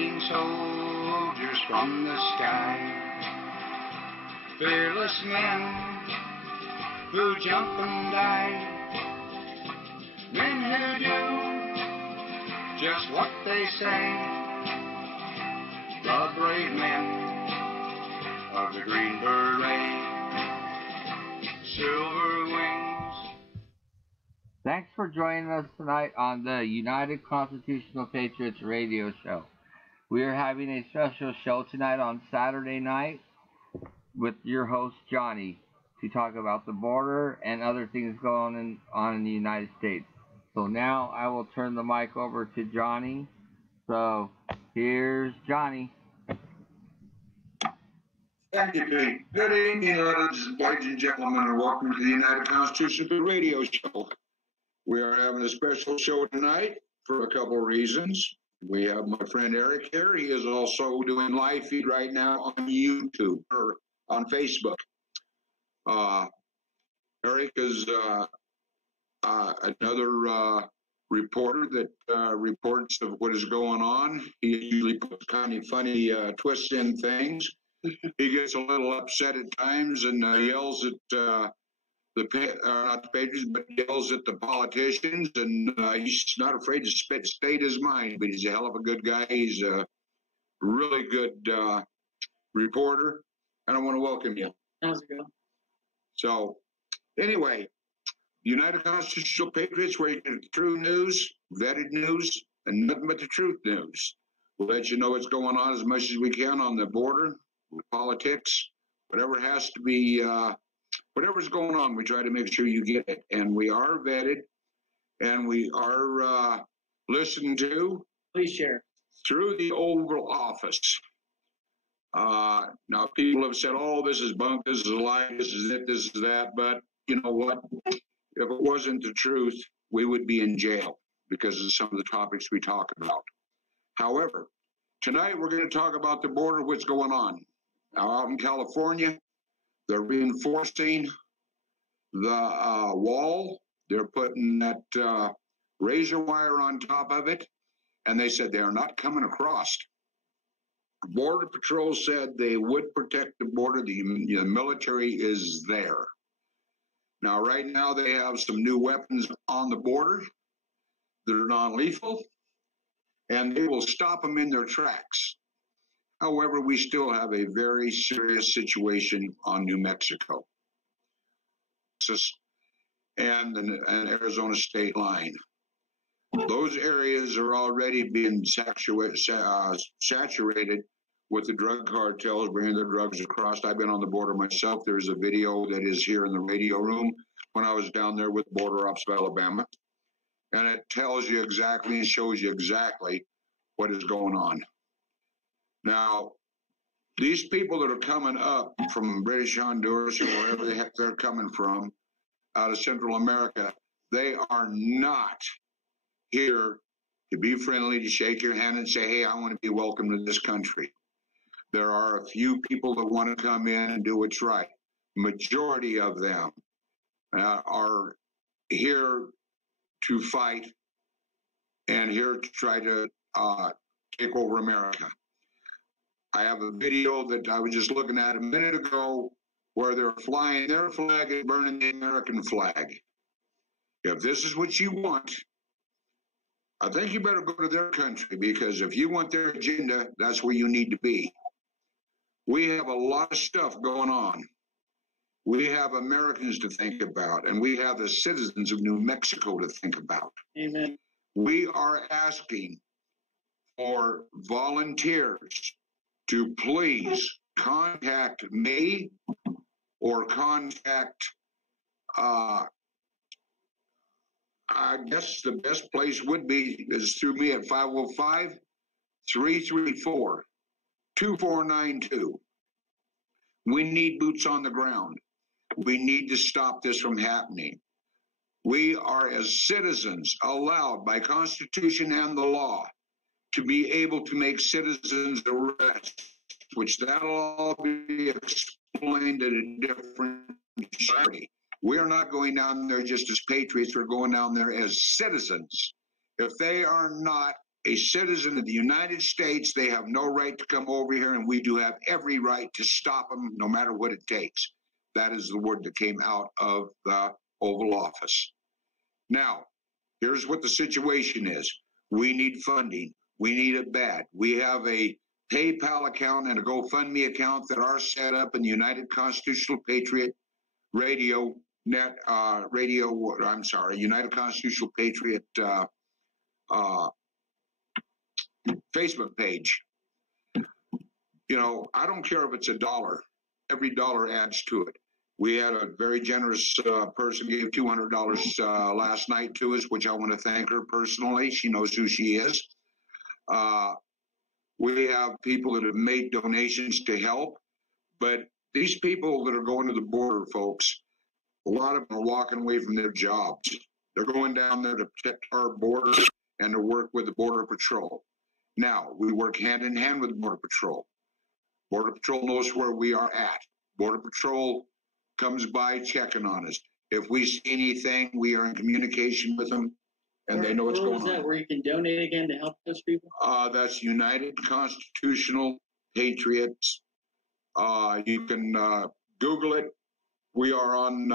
fighting soldiers from the sky, fearless men who jump and die, men who do just what they say, the brave men of the Green Beret, Silver Wings. Thanks for joining us tonight on the United Constitutional Patriots radio show. We are having a special show tonight on Saturday night with your host Johnny to talk about the border and other things going on in the United States. So now I will turn the mic over to Johnny. So here's Johnny. Thank you, Pete. Good evening, ladies and gentlemen, and welcome to the United Constitutional radio show. We are having a special show tonight for a couple of reasons. We have my friend Eric here. He is also doing live feed right now on YouTube or on Facebook. Eric is another reporter that reports of what is going on. He usually puts kind of funny twists in things. He gets a little upset at times and yells at not the Patriots, but yells at the politicians, and he's not afraid to state his mind, but he's a hell of a good guy. He's a really good reporter, and I want to welcome you. How's it going? So, anyway, United Constitutional Patriots, where you get true news, vetted news, and nothing but the truth news. We'll let you know what's going on as much as we can on the border, with politics, whatever has to be, whatever's going on, we try to make sure you get it. And we are vetted, and we are listened to. Please share. Through the Oval Office. Now, people have said, oh, this is bunk, this is a lie, this is it, this is that. But you know what? If it wasn't the truth, we would be in jail because of some of the topics we talk about. However, tonight we're going to talk about the border, what's going on. Now, out in California, they're reinforcing the wall. They're putting that razor wire on top of it, and they said they are not coming across. Border Patrol said they would protect the border. The military is there. Now, right now, they have some new weapons on the border that are non-lethal, and they will stop them in their tracks. However, we still have a very serious situation on New Mexico and an Arizona state line. Those areas are already being saturated with the drug cartels bringing their drugs across. I've been on the border myself. There's a video that is here in the radio room when I was down there with Border Ops of Alabama. And it tells you exactly and shows you exactly what is going on. Now, these people that are coming up from British Honduras or wherever the heck they're coming from, out of Central America, they are not here to be friendly, to shake your hand and say, hey, I want to be welcome to this country. There are a few people that want to come in and do what's right. Majority of them are here to fight and here to try to take over America. I have a video that I was just looking at a minute ago where they're flying their flag and burning the American flag. If this is what you want, I think you better go to their country, because if you want their agenda, that's where you need to be. We have a lot of stuff going on. We have Americans to think about, and we have the citizens of New Mexico to think about. Amen. We are asking for volunteers to please contact me or contact, I guess the best place would be is through me at 505-334-2492. We need boots on the ground. We need to stop this from happening. We are, as citizens, allowed by Constitution and the law to be able to make citizens arrests, which that'll all be explained at a different society. We are not going down there just as patriots. We're going down there as citizens. If they are not a citizen of the United States. They have no right to come over here, and we do have every right to stop them, no matter what it takes. That is the word that came out of the Oval Office. Now, here's what the situation is. We need funding. We need it bad. We have a PayPal account and a GoFundMe account that are set up in the United Constitutional Patriot United Constitutional Patriot Facebook page. You know, I don't care if it's $1. Every dollar adds to it. We had a very generous person gave $200 last night to us, which I want to thank her personally. She knows who she is. We have people that have made donations to help, but these people that are going to the border, folks, a lot of them are walking away from their jobs. They're going down there to protect our border and to work with the Border Patrol. Now, we work hand in hand with the Border Patrol. Border Patrol knows where we are at. Border Patrol comes by checking on us. If we see anything, we are in communication with them, and they know what's going on. Where is that, where you can donate again to help those people? That's United Constitutional Patriots. You can Google it. We are on,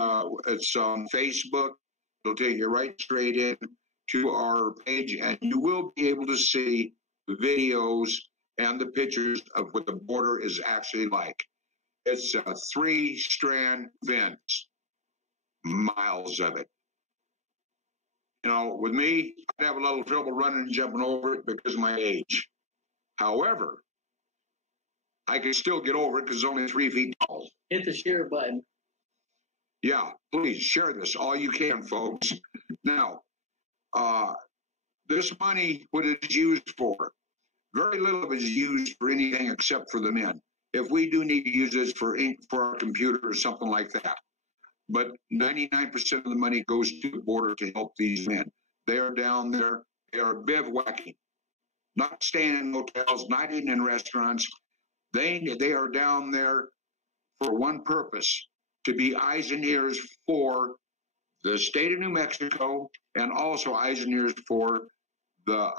it's on Facebook. It'll take you right straight in to our page, and you will be able to see the videos and the pictures of what the border is actually like. It's a 3-strand fence, miles of it. You know, with me, I'd have a little trouble running and jumping over it because of my age. However, I can still get over it because it's only 3 feet tall. Hit the share button. Yeah, please share this all you can, folks. Now, this money, what it is used for, very little of it is used for anything except for the men. If we do need to use this for ink for our computer or something like that, but 99% of the money goes to the border to help these men. They are down there, they are bivouacking, not staying in hotels, not eating in restaurants. They are down there for one purpose, to be eyes and ears for the state of New Mexico and also eyes and ears for the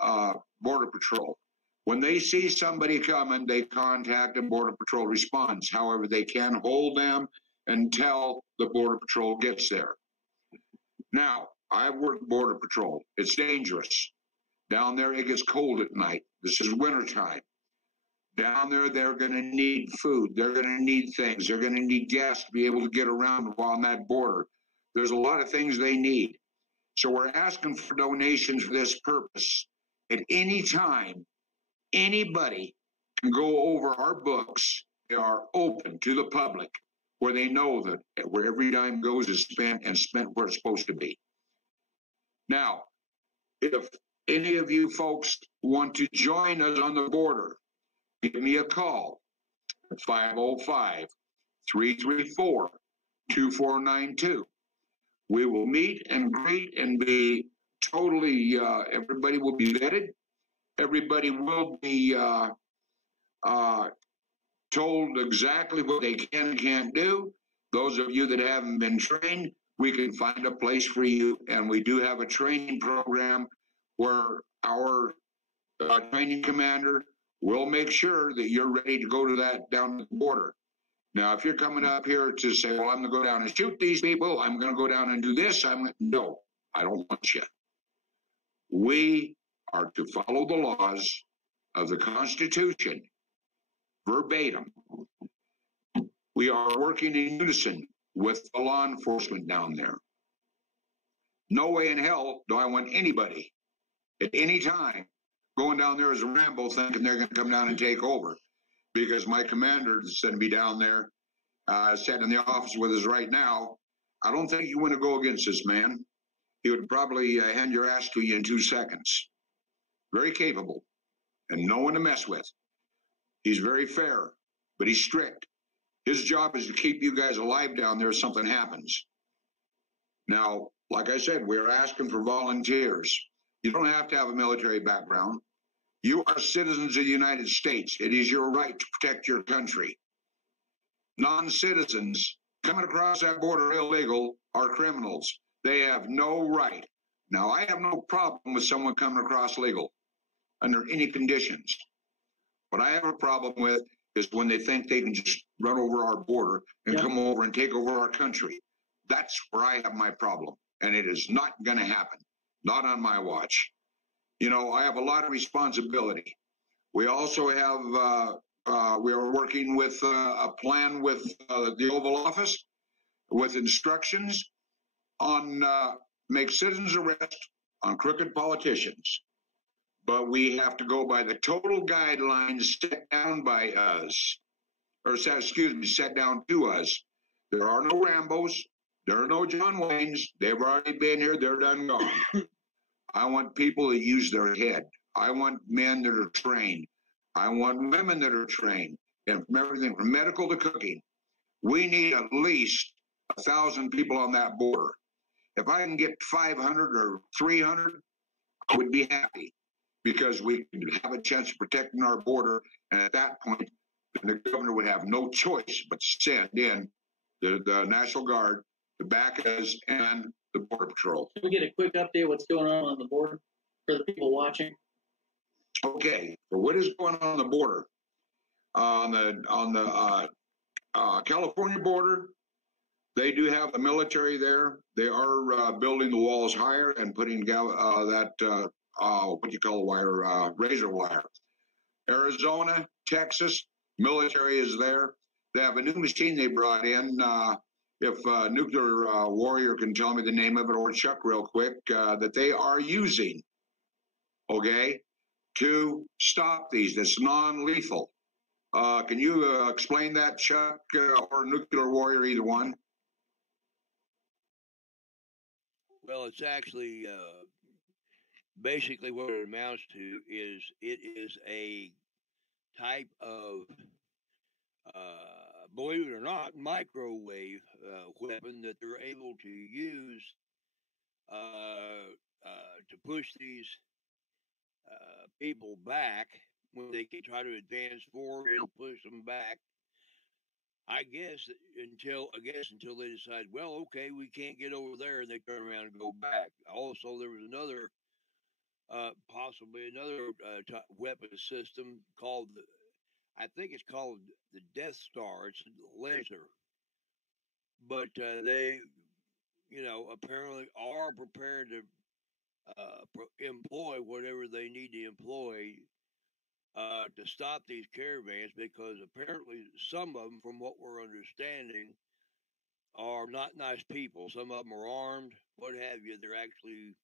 Border Patrol. When they see somebody coming, they contact and Border Patrol responds. However, they can hold them until the Border Patrol gets there. Now, I've worked Border Patrol. It's dangerous. Down there, it gets cold at night. This is wintertime. Down there, they're going to need food. They're going to need things. They're going to need gas to be able to get around on that border. There's a lot of things they need. So we're asking for donations for this purpose. At any time, anybody can go over our books. They are open to the public, where they know that where every dime goes is spent and spent where it's supposed to be. Now, if any of you folks want to join us on the border, give me a call at 505-334-2492. We will meet and greet and be totally, everybody will be vetted. Everybody will be told exactly what they can and can't do. Those of you that haven't been trained, we can find a place for you. And we do have a training program where our training commander will make sure that you're ready to go to that down the border. Now, if you're coming up here to say, well, I'm going to go down and shoot these people, I'm going to go down and do this, no, I don't want you. We are to follow the laws of the Constitution verbatim. We are working in unison with the law enforcement down there. No way in hell do I want anybody at any time going down there as a Rambo thinking they're going to come down and take over, because my commander is going to be down there sitting in the office with us right now. I don't think you want to go against this man. He would probably hand your ass to you in 2 seconds. Very capable and no one to mess with. He's very fair, but he's strict. His job is to keep you guys alive down there if something happens. Now, like I said, we're asking for volunteers. You don't have to have a military background. You are citizens of the United States. It is your right to protect your country. Non-citizens coming across that border illegal are criminals. They have no right. Now, I have no problem with someone coming across legal. under any conditions. What I have a problem with is when they think they can just run over our border and come over and take over our country. That's where I have my problem, and it is not going to happen. Not on my watch. You know, I have a lot of responsibility. We also have, we are working with a plan with the Oval Office with instructions on make citizens arrest on crooked politicians. But we have to go by the total guidelines set down by us, or set down to us. There are no Rambos. There are no John Waynes. They've already been here. They're done gone. I want people that use their head. I want men that are trained. I want women that are trained, and from everything from medical to cooking. We need at least 1,000 people on that border. If I can get 500 or 300, I would be happy, because we could have a chance of protecting our border. And at that point, the governor would have no choice but to send in the National Guard to back us and the Border Patrol. Can we get a quick update of what's going on the border for the people watching? Okay, for what is going on the border, on the California border, they do have the military there. They are building the walls higher and putting what you call wire, razor wire. Arizona, Texas, military is there. They have a new machine they brought in. If Nuclear Warrior can tell me the name of it, or Chuck real quick, that they are using, okay, to stop these. That's non-lethal. Can you explain that, Chuck, or Nuclear Warrior, either one? Well, it's actually basically what it amounts to is it is a type of, believe it or not, microwave weapon that they're able to use to push these people back when they try to advance forward. It'll push them back. I guess until they decide, well, okay, we can't get over there, and they turn around and go back. Also, there was another, possibly another weapon system called I think it's called the Death Star. It's a laser, but they, apparently are prepared to employ whatever they need to employ to stop these caravans, because apparently some of them, from what we're understanding, are not nice people. Some of them are armed, what have you. They're actually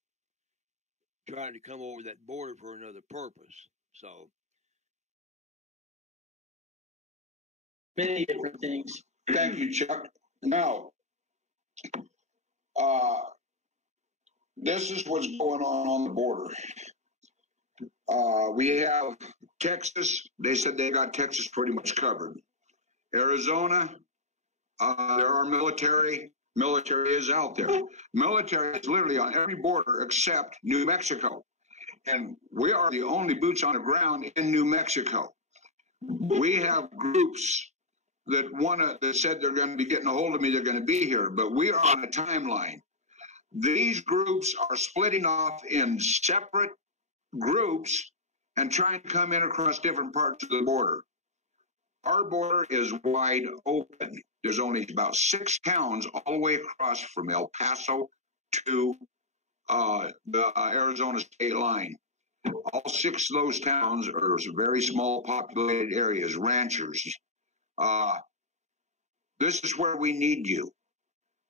trying to come over that border for another purpose. So Many different things. Thank you, Chuck. Now, this is what's going on the border. We have Texas. They said they got Texas pretty much covered. Arizona, there are military. Military is out there. Military is literally on every border except New Mexico. And we are the only boots on the ground in New Mexico. We have groups that said they're going to be getting a hold of me, they're going to be here, but we are on a timeline. These groups are splitting off in separate groups and trying to come in across different parts of the border. Our border is wide open. There's only about 6 towns all the way across from El Paso to the Arizona state line. All 6 of those towns are very small populated areas, ranchers. This is where we need you.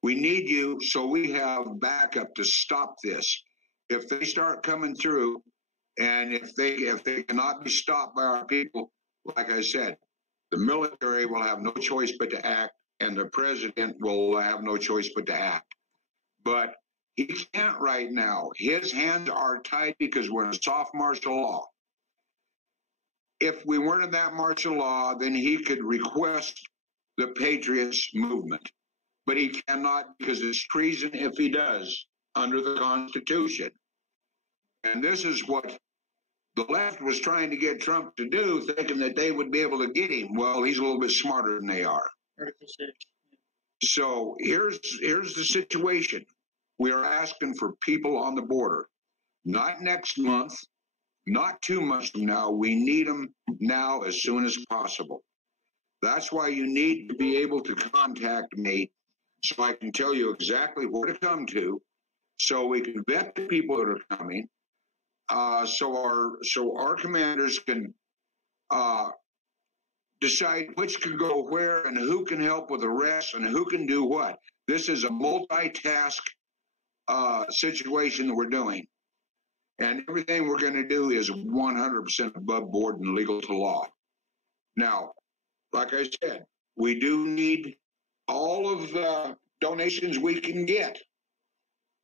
We need you so we have backup to stop this. If they start coming through, and if they cannot be stopped by our people, like I said, the military will have no choice but to act, and the president will have no choice but to act. But he can't right now. His hands are tied because we're in a soft martial law. If we weren't in that martial law, then he could request the Patriots movement. But he cannot, because it's treason if he does, under the Constitution. And this is what the left was trying to get Trump to do, thinking that they would be able to get him. Well, he's a little bit smarter than they are. Article 6. So here's the situation. We are asking for people on the border, not next month, not 2 months from now. We need them now as soon as possible. That's why you need to be able to contact me so I can tell you exactly where to come to, so we can vet the people that are coming, so our commanders can decide which can go where and who can help with the rest and who can do what. This is a multitask situation that we're doing. And everything we're going to do is 100% above board and legal to law. Now, like I said, we do need all of the donations we can get.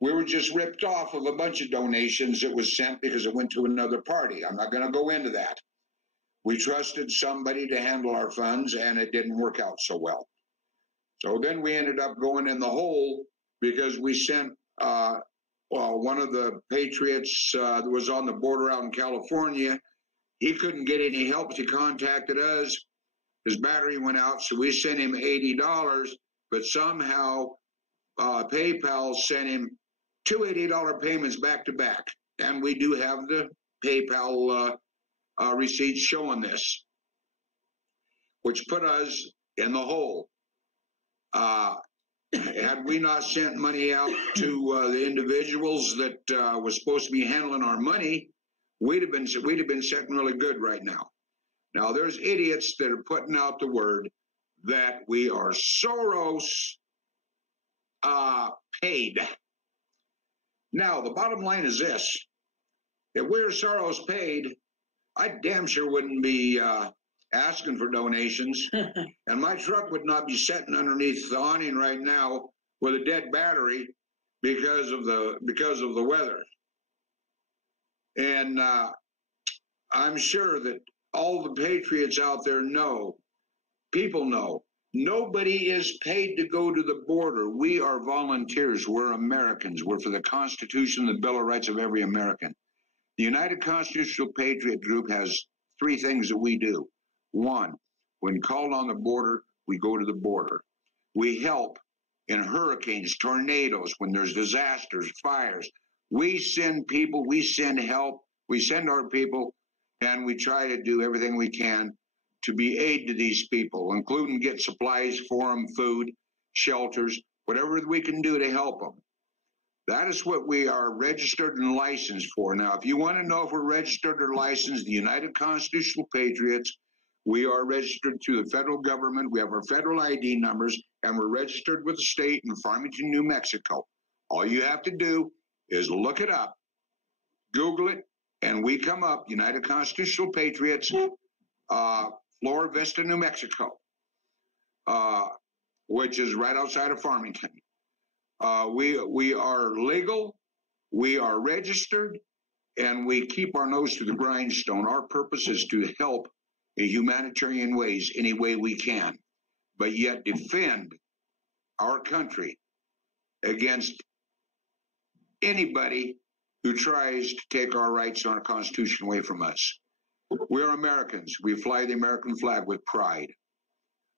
We were just ripped off of a bunch of donations that was sent because it went to another party. I'm not going to go into that. We trusted somebody to handle our funds, and it didn't work out so well. So then we ended up going in the hole because we sent one of the Patriots that was on the border out in California. He couldn't get any help. He contacted us. His battery went out, so we sent him $80, but somehow PayPal sent him two $80 payments back to back. And we do have the PayPal receipts showing this, which put us in the hole. Had we not sent money out to the individuals that was supposed to be handling our money, we'd have been sitting really good right now. Now there's idiots that are putting out the word that we are Soros paid. Now the bottom line is this: if we were Soros paid, I damn sure wouldn't be asking for donations, and my truck would not be sitting underneath the awning right now with a dead battery because of the weather. And I'm sure that all the patriots out there know, people know, nobody is paid to go to the border. We are volunteers. We're Americans. We're for the Constitution and the Bill of Rights of every American. The United Constitutional Patriot Group has three things that we do. One, when called on the border, we go to the border. We help in hurricanes, tornadoes, when there's disasters, fires. We send people, we send help, we send our people, and we try to do everything we can to be aid to these people, including get supplies for them, food, shelters, whatever we can do to help them. That is what we are registered and licensed for. Now, if you want to know if we're registered or licensed, the United Constitutional Patriots, we are registered through the federal government. We have our federal ID numbers, and we're registered with the state in Farmington, New Mexico. All you have to do is look it up, Google it, and we come up, United Constitutional Patriots, Flora Vista, New Mexico, which is right outside of Farmington. We are legal, we are registered, and we keep our nose to the grindstone. Our purpose is to help in humanitarian ways, any way we can, but yet defend our country against anybody who tries to take our rights and our Constitution away from us. We're Americans. We fly the American flag with pride.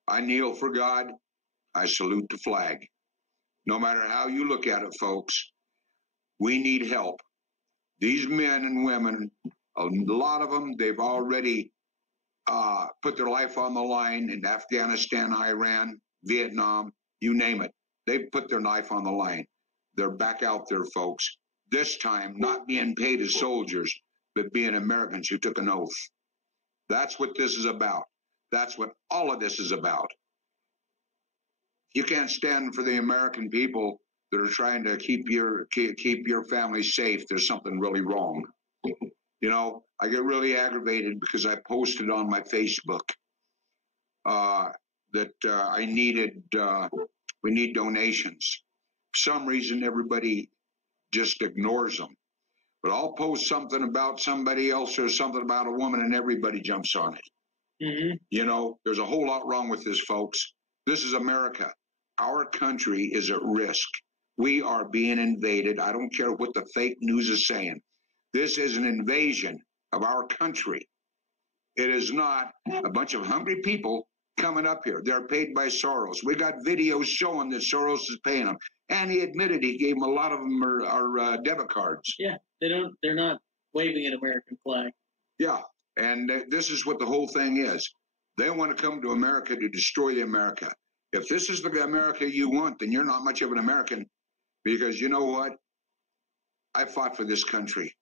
I kneel for God. I salute the flag. No matter how you look at it, folks, we need help. These men and women, a lot of them, they've already put their life on the line in Afghanistan, Iran, Vietnam, you name it. They've put their life on the line. They're back out there, folks. This time, not being paid as soldiers, but being Americans who took an oath. That's what this is about. That's what all of this is about. You can't stand for the American people that are trying to keep your family safe. There's something really wrong. You know, I get really aggravated because I posted on my Facebook that we need donations. For some reason, everybody just ignores them. But I'll post something about somebody else or something about a woman, and everybody jumps on it. Mm-hmm. You know, there's a whole lot wrong with this, folks. This is America. Our country is at risk. We are being invaded. I don't care what the fake news is saying. This is an invasion of our country. It is not a bunch of hungry people coming up here. They're paid by Soros. We got videos showing that Soros is paying them. And he admitted he gave them, a lot of them are debit cards. Yeah, they're not waving an American flag. Yeah, and this is what the whole thing is. They want to come to America to destroy the America. If this is the America you want, then you're not much of an American, because you know what? I fought for this country.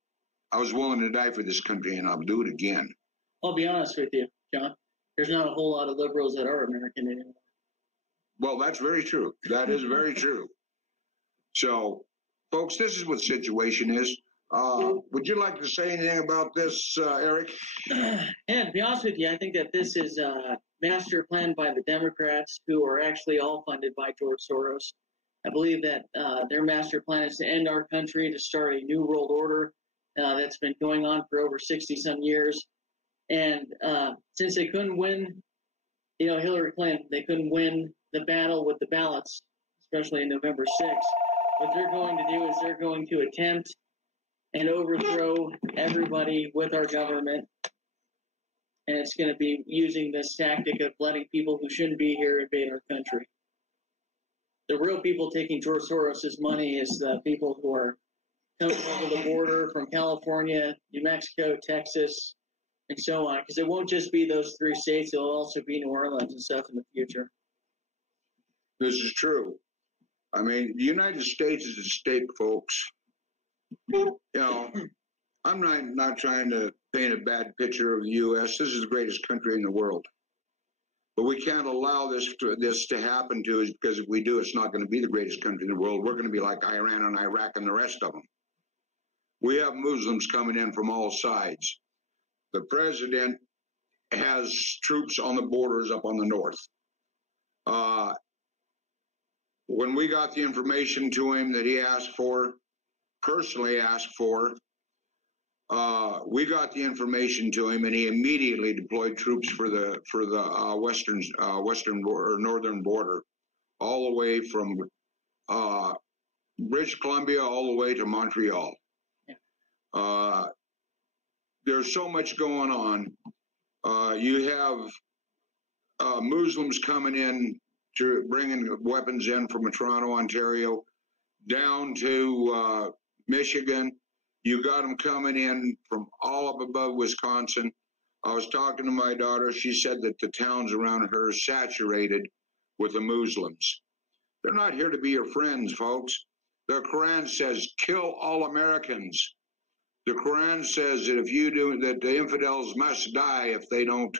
I was willing to die for this country, and I'll do it again. I'll be honest with you, John. There's not a whole lot of liberals that are American anymore. Well, that's very true. That is very true. So, folks, this is what the situation is. Would you like to say anything about this, Eric? Yeah, to be honest with you, I think that this is a master plan by the Democrats, who are actually all funded by George Soros. I believe that their master plan is to end our country, to start a new world order that's been going on for over 60-some years. And since they couldn't win, Hillary Clinton, they couldn't win the battle with the ballots, especially in November 6th. What they're going to do is they're going to attempt and overthrow everybody with our government. And it's going to be using this tactic of letting people who shouldn't be here invade our country. The real people taking George Soros' money is the people who are coming over the border from California, New Mexico, Texas, and so on. Because it won't just be those 3 states. It'll also be New Orleans and stuff in the future. This is true. I mean, the United States is at stake, folks. I'm not trying to paint a bad picture of the U.S. This is the greatest country in the world. But we can't allow this to happen to us, because if we do, it's not going to be the greatest country in the world. We're going to be like Iran and Iraq and the rest of them. We have Muslims coming in from all sides. The president has troops on the borders up on the north. When we got the information to him that he personally asked for, we got the information to him, and he immediately deployed troops for the western or northern border, all the way from British Columbia all the way to Montreal. Yeah. There's so much going on. You have Muslims coming in, to bringing weapons in from Toronto, Ontario, down to Michigan. You got them coming in from all up above Wisconsin. I was talking to my daughter. She said that the towns around her are saturated with the Muslims. They're not here to be your friends, folks. The Quran says, kill all Americans. The Quran says that if you do, that the infidels must die if they don't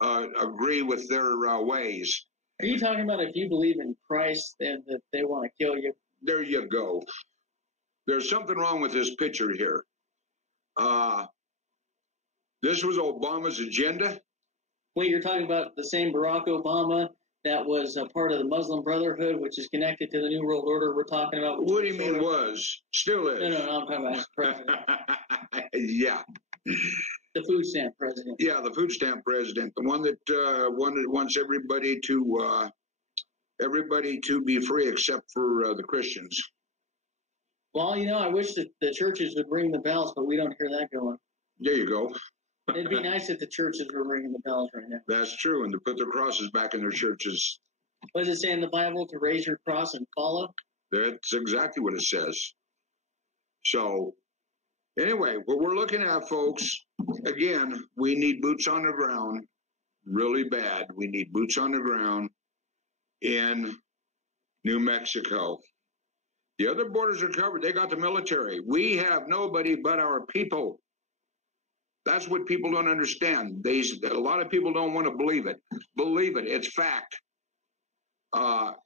agree with their ways. Are you talking about if you believe in Christ, then that they want to kill you? There you go. There's something wrong with this picture here. This was Obama's agenda. Wait, you're talking about the same Barack Obama that was a part of the Muslim Brotherhood, which is connected to the New World Order we're talking about? What do you mean was? Still is. No, I'm talking about his president. Yeah. The food stamp president. Yeah, the food stamp president, the one that wants everybody to be free except for the Christians. Well, I wish that the churches would ring the bells, but we don't hear that going. There you go. It'd be nice if the churches were ringing the bells right now. That's true, and to put their crosses back in their churches. What does it say in the Bible? To raise your cross and follow? That's exactly what it says. So, anyway, what we're looking at, folks, again, we need boots on the ground really bad. We need boots on the ground in New Mexico. The other borders are covered. They got the military. We have nobody but our people. That's what people don't understand. A lot of people don't want to believe it. Believe it. It's fact. Well,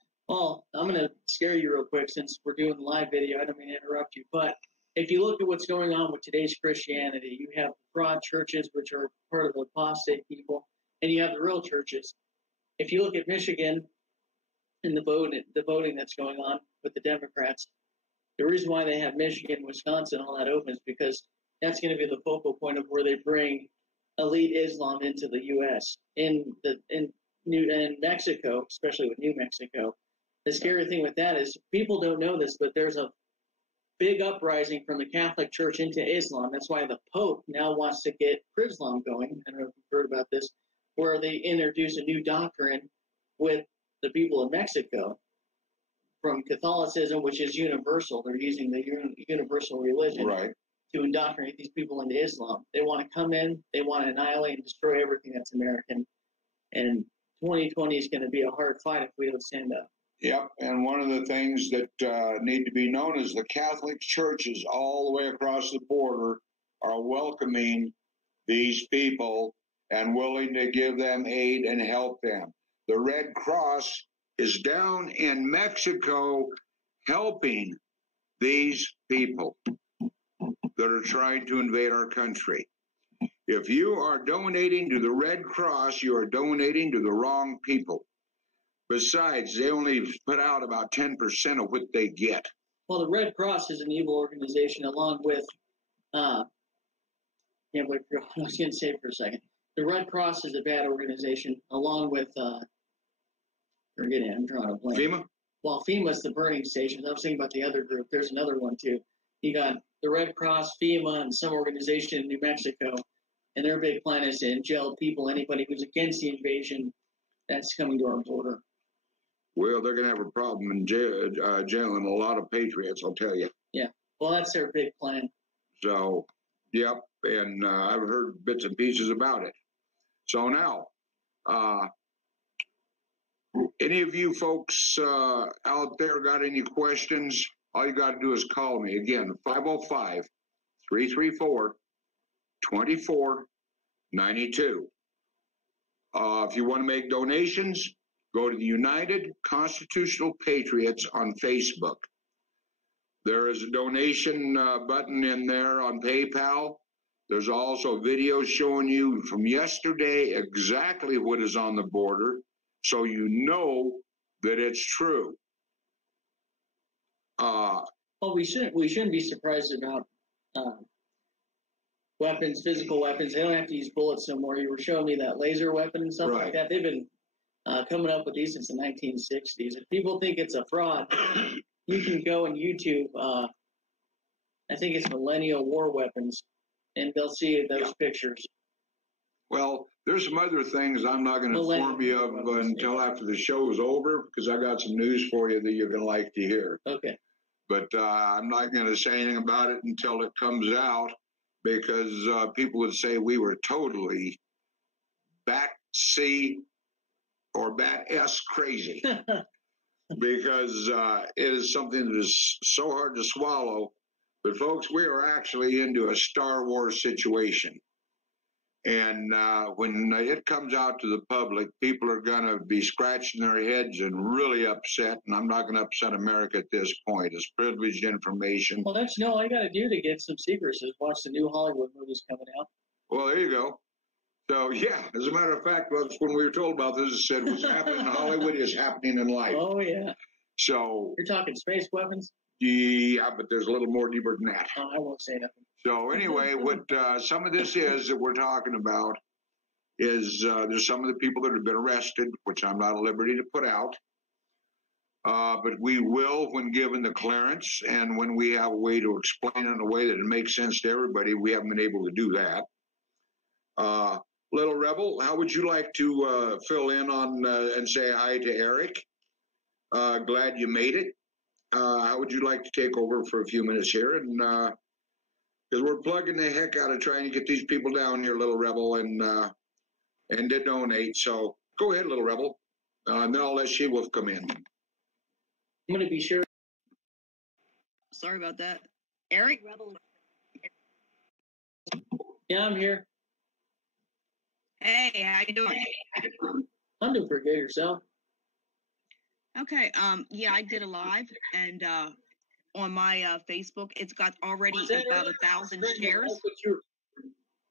I'm going to scare you real quick since we're doing the live video. I don't mean to interrupt you, but if you look at what's going on with today's Christianity, you have fraud churches, which are part of the apostate people, and you have the real churches. If you look at Michigan and the voting that's going on with the Democrats, the reason why they have Michigan, Wisconsin, all that open is because that's going to be the focal point of where they bring elite Islam into the U.S. In Mexico, especially with New Mexico. The scary thing with that is people don't know this, but there's a big uprising from the Catholic Church into Islam. That's why the Pope now wants to get Islam going. I don't know if you've heard about this, where they introduce a new doctrine with the people of Mexico from Catholicism, which is universal. They're using the universal religion. Right. to indoctrinate these people into Islam. They want to come in, they want to annihilate and destroy everything that's American. And 2020 is going to be a hard fight if we don't stand up. Yep, and one of the things that need to be known is the Catholic churches all the way across the border are welcoming these people and willing to give them aid and help them. The Red Cross is down in Mexico helping these people that are trying to invade our country. If you are donating to the Red Cross, you are donating to the wrong people. Besides, they only put out about 10% of what they get. Well, the Red Cross is an evil organization along with, I was going to say it for a second. The Red Cross is a bad organization along with, forget it, I'm drawing a blank. FEMA? Well, FEMA's the burning stations. I was thinking about the other group. There's another one too. You got the Red Cross, FEMA, and some organization in New Mexico. And their big plan is to jail people, anybody who's against the invasion that's coming to our border. Well, they're going to have a problem in jailing a lot of patriots, I'll tell you. Yeah, well, that's their big plan. So, yep, and I've heard bits and pieces about it. So now, any of you folks out there got any questions? All you got to do is call me. Again, 505-334-2492. If you want to make donations, go to the United Constitutional Patriots on Facebook. There is a donation button in there on PayPal. There's also videos showing you from yesterday exactly what is on the border, so you know that it's true. Well, we shouldn't be surprised about weapons, physical weapons. They don't have to use bullets no more. You were showing me that laser weapon and stuff like that. They've been coming up with these since the 1960s. If people think it's a fraud, you can go on YouTube. I think it's Millennial War Weapons, and they'll see those pictures. Well, there's some other things I'm not going to inform you of until after the show is over, because I got some news for you that you're going to like to hear. Okay. But I'm not going to say anything about it until it comes out, because people would say we were totally bat-C or bat-S crazy. Because it is something that is so hard to swallow. But folks, we are actually into a Star Wars situation. And when it comes out to the public, people are going to be scratching their heads and really upset. And I'm not going to upset America at this point. It's privileged information. Well, that's all I got to do to get some secrets is watch the new Hollywood movies coming out. Well, there you go. So, yeah, as a matter of fact, when we were told about this, it said what's happening in Hollywood is happening in life. Oh, yeah. So you're talking space weapons? Yeah, but there's a little more deeper than that. Oh, I won't say nothing. So anyway, what some of this is that we're talking about is there's some of the people that have been arrested, which I'm not at liberty to put out. But we will when given the clearance and when we have a way to explain it in a way that it makes sense to everybody. We haven't been able to do that. Little Rebel, how would you like to fill in on and say hi to Eric? Glad you made it. How would you like to take over for a few minutes here? And because we're plugging the heck out of trying to get these people down here, Little Rebel, and to donate. So go ahead, Little Rebel. And then I'll let She-Wolf come in. I'm going to be sure. Sorry about that. Eric? Yeah, I'm here. Hey, how you doing? I'm doing pretty good. Yourself? Okay. Yeah, I did a live, and on my Facebook, it's got already about 1,000 shares.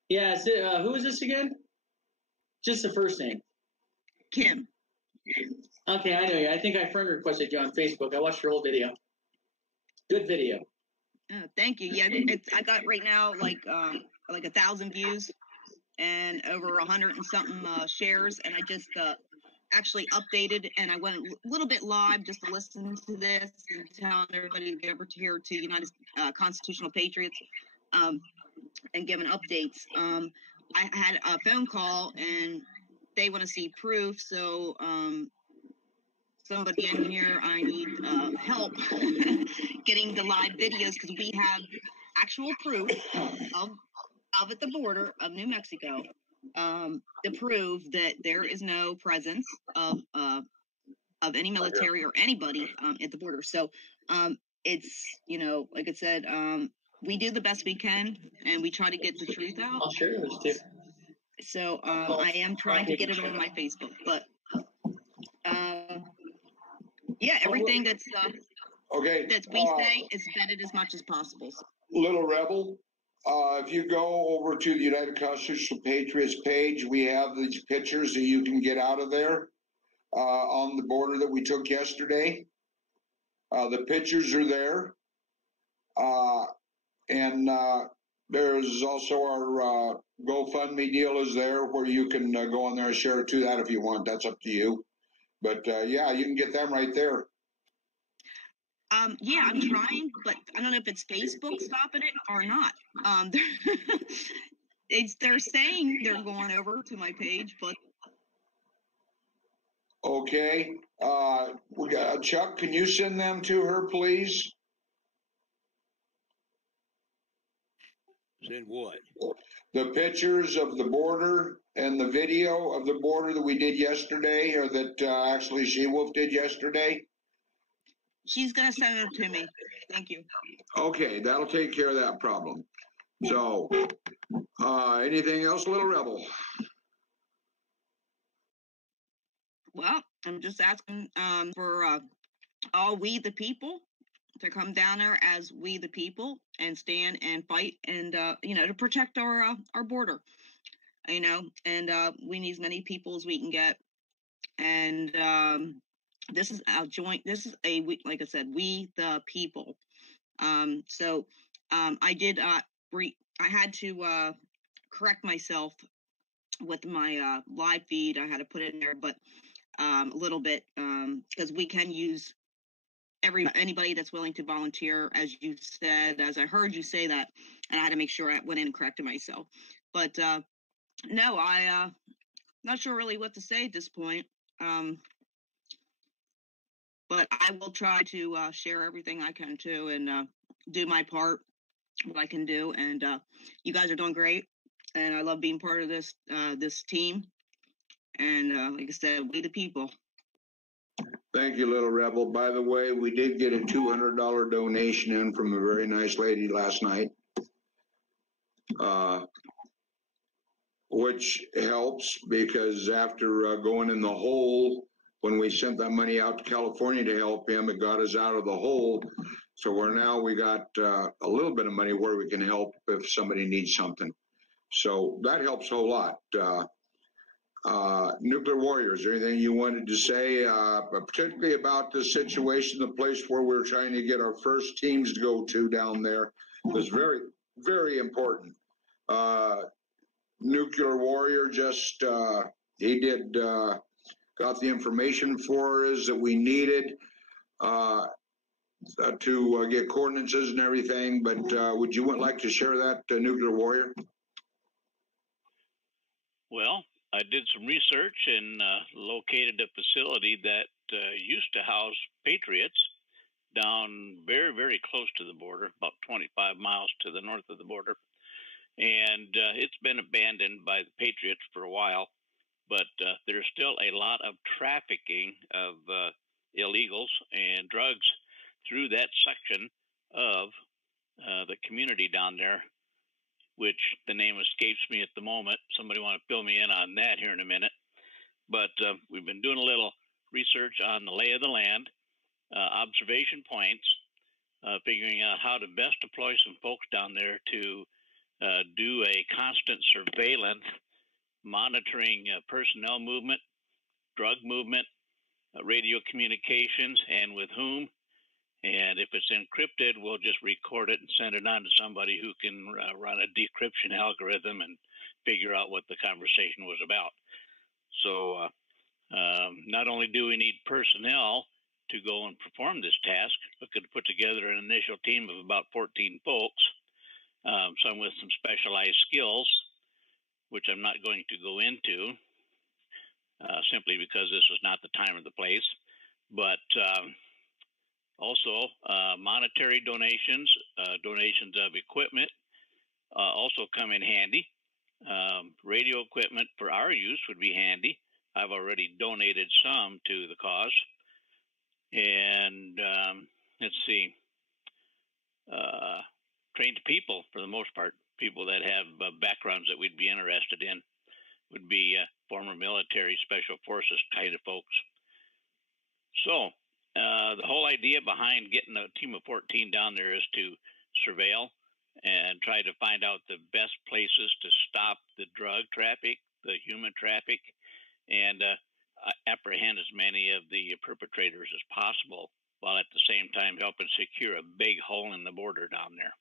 Yeah. Who is this again? Just the first name. Kim. Okay, I know you. I think I friend requested you on Facebook. I watched your whole video. Good video. Thank you. Yeah, I got right now like 1,000 views and over 100 and something shares, and I just actually updated, and I went a little bit live just to listen to this and telling everybody to get over here to United Constitutional Patriots and giving updates. I had a phone call, and they want to see proof, so somebody in here, I need help getting the live videos, because we have actual proof of at the border of New Mexico, to prove that there is no presence of any military or anybody at the border. So it's, you know, like I said, we do the best we can, and we try to get the truth out. I'll share those too. So I am trying to get it on my Facebook, but yeah, everything that's Okay. we say is vetted as much as possible. Little Rebel, if you go over to the United Constitutional Patriots page, we have these pictures that you can get out of there on the border that we took yesterday. The pictures are there. And there's also our GoFundMe deal is there, where you can go on there and share it to that if you want. That's up to you. But yeah, you can get them right there. Yeah, I'm trying, but I don't know if it's Facebook stopping it or not. They're saying they're going over to my page, but okay. We got Chuck. Can you send them to her, please? Send what? The pictures of the border and the video of the border that we did yesterday, or that actually She-Wolf did yesterday. she's gonna send it to me. Thank you. Okay, that'll take care of that problem. So, anything else, Little Rebel? Well, I'm just asking for all we the people to come down there as we the people and stand and fight and you know, to protect our border, you know, and we need as many people as we can get. And this is our joint. This is like I said, we the people. So I did I had to correct myself with my live feed. I had to put it in there, but a little bit because we can use anybody that's willing to volunteer, as you said, as I heard you say that, and I had to make sure I went in and corrected myself. But no, I not sure really what to say at this point. But I will try to share everything I can too, and do my part, what I can do. And you guys are doing great, and I love being part of this team. And like I said, we the people. Thank you, Little Rebel. By the way, we did get a $200 donation in from a very nice lady last night, which helps, because after going in the hole, when we sent that money out to California to help him, it got us out of the hole. So we got a little bit of money where we can help if somebody needs something. So that helps a whole lot. Nuclear Warriors, is there anything you wanted to say, particularly about the situation, the place where we're trying to get our first teams to go to down there? It was very, very important. Nuclear Warrior just, he did, got the information for us that we needed to get coordinates and everything, but would you like to share that, Nuclear Warrior? Well, I did some research and located a facility that used to house Patriots down very, very close to the border, about 25 miles to the north of the border. And it's been abandoned by the Patriots for a while, but there's still a lot of trafficking of illegals and drugs through that section of the community down there, which the name escapes me at the moment. Somebody want to fill me in on that here in a minute. But we've been doing a little research on the lay of the land, observation points, figuring out how to best deploy some folks down there to do a constant surveillance, monitoring personnel movement, drug movement, radio communications, and with whom. And if it's encrypted, we'll just record it and send it on to somebody who can run a decryption algorithm and figure out what the conversation was about. So not only do we need personnel to go and perform this task, we could put together an initial team of about 14 folks, some with some specialized skills, which I'm not going to go into simply because this was not the time or the place. But Also, monetary donations, donations of equipment also come in handy. Radio equipment for our use would be handy. I've already donated some to the cause. And let's see, trained people for the most part, people that have backgrounds that we'd be interested in would be former military special forces kind of folks. So the whole idea behind getting a team of 14 down there is to surveil and try to find out the best places to stop the drug traffic, the human traffic, and apprehend as many of the perpetrators as possible, while at the same time helping secure a big hole in the border down there.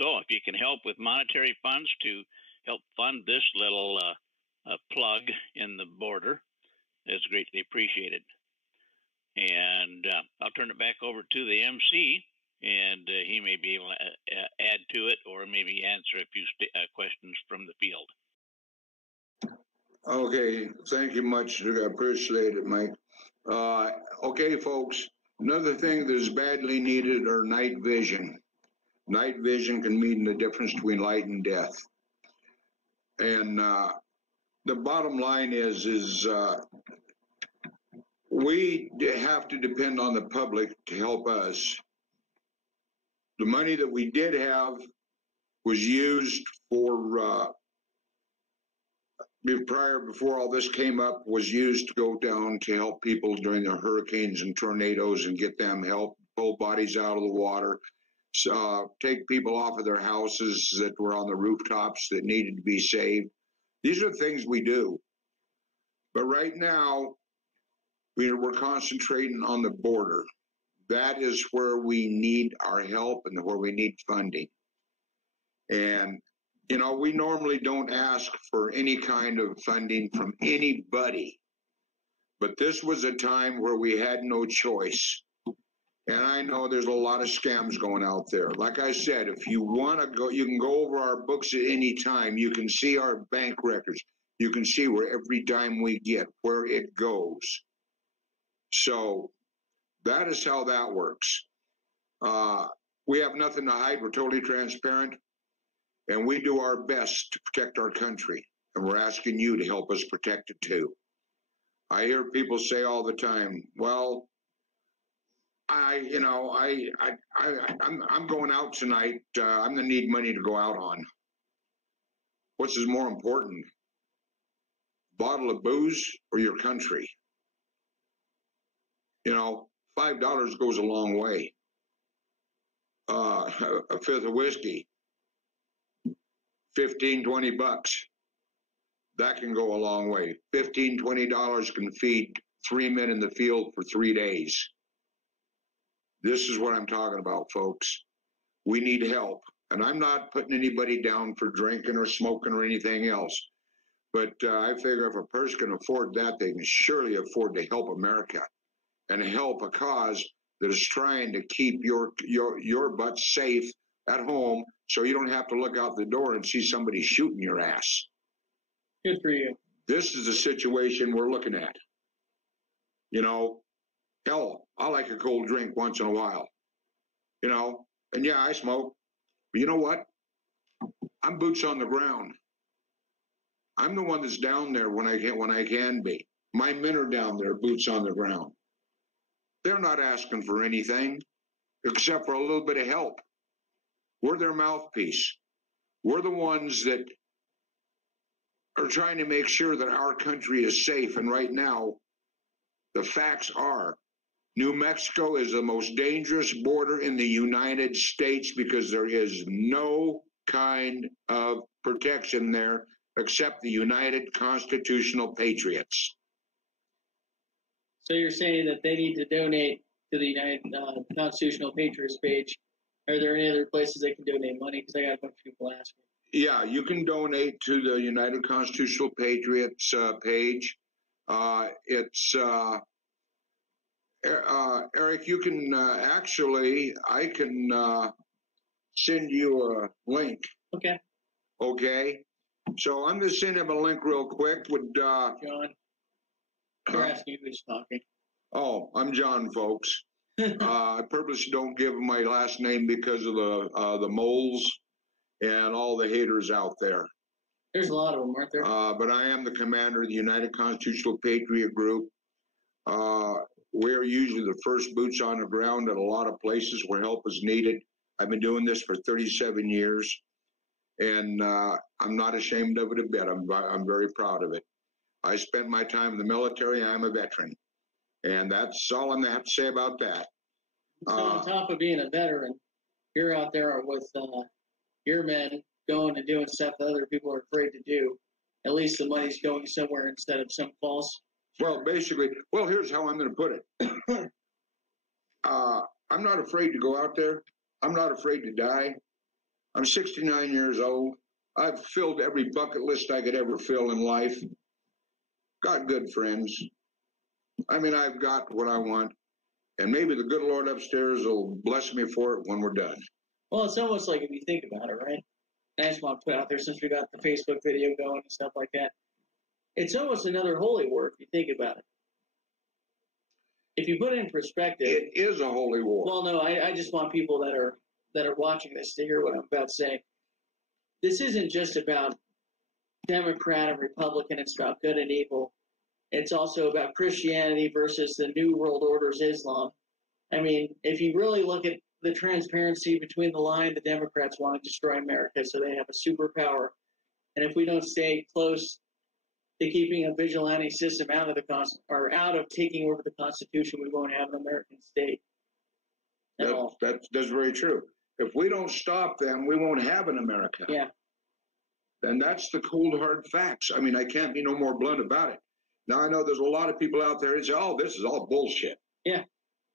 So if you can help with monetary funds to help fund this little plug in the border, it's greatly appreciated. And I'll turn it back over to the MC, and he may be able to add to it or maybe answer a few questions from the field. Okay, thank you much. I appreciate it, Mike. Okay, folks, another thing that is badly needed are night vision. Night vision can mean the difference between light and death. And the bottom line is we have to depend on the public to help us. The money that we did have was used for before all this came up, was used to go down to help people during the hurricanes and tornadoes and get them help, pull bodies out of the water, take people off of their houses that were on the rooftops that needed to be saved. These are things we do. But right now, we're concentrating on the border. That is where we need our help and where we need funding. And you know, we normally don't ask for any kind of funding from anybody, but this was a time where we had no choice. And I know there's a lot of scams going out there. Like I said, if you want to go, you can go over our books at any time. You can see our bank records. You can see where every dime we get, where it goes. So that is how that works. We have nothing to hide. We're totally transparent. And we do our best to protect our country, and we're asking you to help us protect it too. I hear people say all the time, "Well, I'm going out tonight. I'm gonna need money to go out on." What's more important, a bottle of booze or your country? You know, $5 goes a long way. A fifth of whiskey. 15, 20 bucks. That can go a long way. $15, $20 can feed 3 men in the field for 3 days. This is what I'm talking about, folks. We need help. And I'm not putting anybody down for drinking or smoking or anything else. But I figure if a person can afford that, they can surely afford to help America and help a cause that is trying to keep your butt safe at home, so you don't have to look out the door and see somebody shooting your ass. Good for you. This is the situation we're looking at. You know, hell, I like a cold drink once in a while. You know, and yeah, I smoke. But you know what? I'm boots on the ground. I'm the one that's down there when I can be. My men are down there, boots on the ground. They're not asking for anything except for a little bit of help. We're their mouthpiece. We're the ones that are trying to make sure that our country is safe. And right now, the facts are New Mexico is the most dangerous border in the United States because there is no kind of protection there except the United Constitutional Patriots. So you're saying that they need to donate to the United Constitutional Patriots page. Are there any other places they can donate money? Because I got a bunch of people asking. Yeah, you can donate to the United Constitutional Patriots page. Eric, you can I can send you a link. Okay. Okay. So I'm going to send him a link real quick. John, they're asking who's talking. Oh, I'm John, folks. I purposely don't give my last name because of the moles and all the haters out there. There's a lot of them, aren't there? But I am the commander of the United Constitutional Patriot Group. We're usually the first boots on the ground at a lot of places where help is needed. I've been doing this for 37 years, and I'm not ashamed of it a bit. I'm very proud of it. I spent my time in the military. I'm a veteran, and that's all I'm going to have to say about that. So on top of being a veteran, you're out there with your men going and doing stuff that other people are afraid to do. At least the money's going somewhere instead of some false. Well, basically, here's how I'm going to put it. I'm not afraid to go out there. I'm not afraid to die. I'm 69 years old. I've filled every bucket list I could ever fill in life. Got good friends. I mean, I've got what I want. And maybe the good Lord upstairs will bless me for it when we're done. Well, it's almost like if you think about it, right? I just want to put out there, since we got the Facebook video going and stuff like that, it's almost another holy war if you think about it. If you put it in perspective, it is a holy war. Well, no, I just want people that are watching this to hear what I'm about to say. This isn't just about Democrat and Republican. It's about good and evil. It's also about Christianity versus the New World Order's Islam. I mean, if you really look at the transparency between the line, the Democrats want to destroy America, so they have a superpower. And if we don't stay close to keeping a vigilante system out of taking over the Constitution, we won't have an American state. That's very true. If we don't stop them, we won't have an America. Yeah. And that's the cold, hard facts. I mean, I can't be no more blunt about it. Now, I know there's a lot of people out there who say, oh, this is all bullshit. Yeah.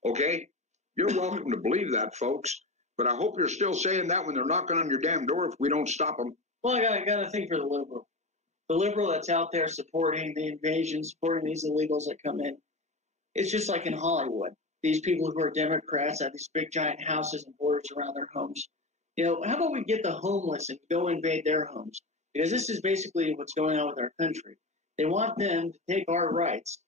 Okay? You're welcome to believe that, folks. But I hope you're still saying that when they're knocking on your damn door if we don't stop them. Well, I got to think for the liberal. The liberal that's out there supporting the invasion, supporting these illegals that come in. It's just like in Hollywood. These people who are Democrats have these big giant houses and borders around their homes. You know, how about we get the homeless and go invade their homes? Because this is basically what's going on with our country. They want them to take our rights,